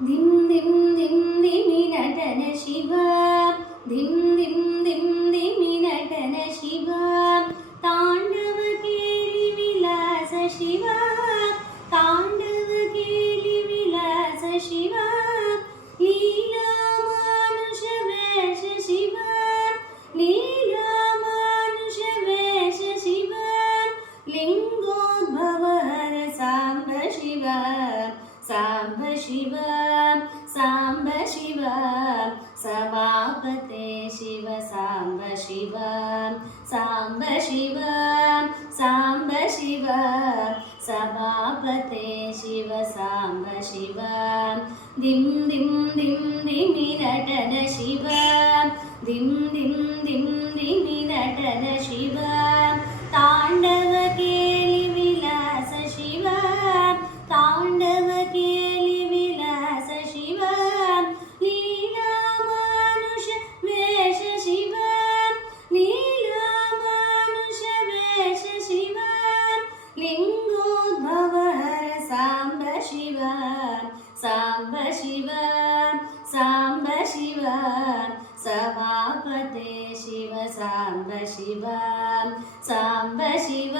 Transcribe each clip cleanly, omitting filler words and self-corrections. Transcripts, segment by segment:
ಧಿಂ ಧಿಂ ಧಿಂ ಧಿಮಿ ನಟನ ಶಿವ ಧಿಂ ಧಿಂ ಧಿಂ ಧಿಮಿ ನಟನ ಶಿವ ತಾಂಡವ ಕೇಳಿ ವಿಲಾಸ ಶಿವ ತಾಂಡವ ಕೇಳಿ ವಿಲಾಸ ಶಿವ ಲೀಲಾ ಮಾನುಷ ವೇಷ ಶಿವ ಲೀಲಾ ಮಾನುಷ ವೇಷ ಶಿವ ಲಿಂಗೋದ್ಭವ ಹರ ಸಾಂಬ ಶಿವ ಸಾಂಬ ಶಿವ ಸಾಂಬ ಶಿವ ಸಭಾಪತೆ ಶಿವ ಸಾಂಬ ಶಿವ ಸಾಂಬ ಶಿವ ಸಾಂಬ ಶಿವ ಸಭಾಪತೆ ಶಿವ ಸಾಂಬ ಶಿವ ಧಿಂ ಧಿಂ ಧಿಂ ಧಿಮಿ ನಟನ ಶಿವ ಧಿಂ ಧಿಂ ಧಿಂ ಧಿಮಿ ನಟನ ಶಿವ ತಾಂಡವ ಕೇಳಿ ವಿಲಾಸ ಶಿವ ತಾಂಡವ ಕೇಳಿ ವಿಲಾಸ ಶಿವ ಲೀಲಾ ಮಾನುಷ ವೇಷ ಶಿವ ಲೀಲಾ ಮಾನುಷ ವೇಷ ಶಿವ ಲಿಂಗೋದ್ಭವ ಹರ ಸಾಂಬ ಶಿವ ಸಾಂಬ ಶಿವ ಸಾಂಬ ಶಿವ ಸಭಾಪತೆ ಶಿವ ಸಾಂಬ ಶಿವ ಸಾಂಬ ಶಿವ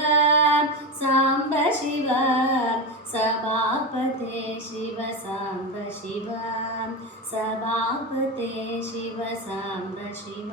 ಸಾಂಬ ಶಿವ ಸಭಾಪತೆ ಶಿವ ಸಾಂಬ ಶಿವ ಸಭಾಪತೆ ಶಿವ ಸಾಂಬ ಶಿವ